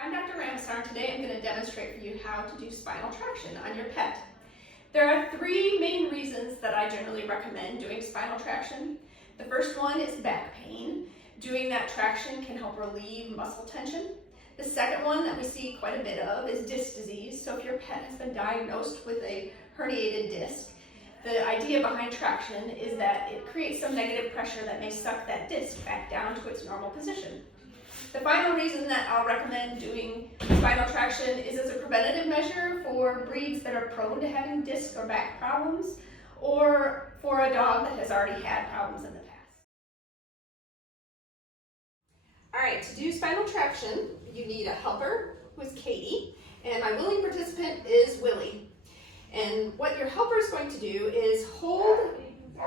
I'm Dr. Ramesar, and today I'm going to demonstrate for you how to do spinal traction on your pet. There are three main reasons that I generally recommend doing spinal traction. The first one is back pain. Doing that traction can help relieve muscle tension. The second one that we see quite a bit of is disc disease. So if your pet has been diagnosed with a herniated disc, the idea behind traction is that it creates some negative pressure that may suck that disc back down to its normal position. The final reason that I'll recommend doing spinal traction is as a preventative measure for breeds that are prone to having disc or back problems, or for a dog that has already had problems in the past. All right, to do spinal traction, you need a helper, who is Katie, and my willing participant is Willie. And what your helper is going to do is hold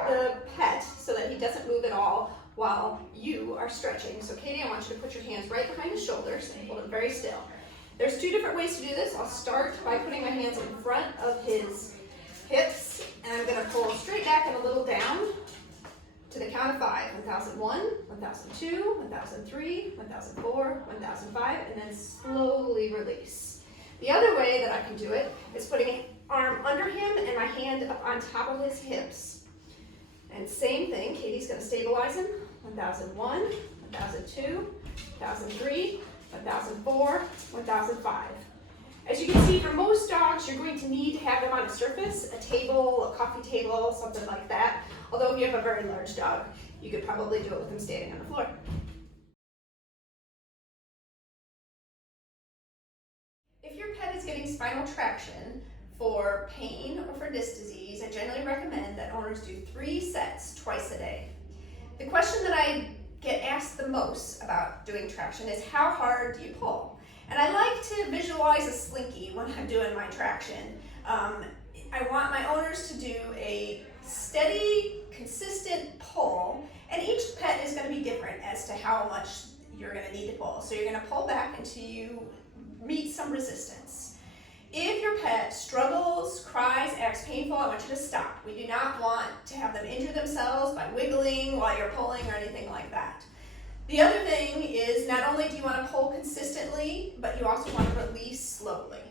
the pet so that he doesn't move at all while you are stretching. So Katie, I want you to put your hands right behind his shoulders and hold him very still. There's two different ways to do this. I'll start by putting my hands in front of his hips, and I'm going to pull straight back and a little down to the count of 5. 1001, 1002, 1003, 1004, 1005, and then slowly release. The other way that I can do it is putting an arm under him and my hand up on top of his hips. And same thing, Katie's going to stabilize him. 1001, 1002, 1003, 1004, 1005. As you can see, for most dogs, you're going to need to have them on a surface, a table, a coffee table, something like that. Although if you have a very large dog, you could probably do it with them standing on the floor. If your pet is getting spinal traction for pain or for disc disease, I generally recommend that owners do 3 sets twice a day. The question that I get asked the most about doing traction is how hard do you pull? And I like to visualize a slinky when I'm doing my traction. I want my owners to do a steady, consistent pull, and each pet is going to be different as to how much you're going to need to pull. So you're going to pull back until you meet some resistance. If your pet struggles, cries, acts painful, I want you to stop. We do not want to have them injure themselves by wiggling while you're pulling or anything like that. The other thing is not only do you want to pull consistently, but you also want to release slowly.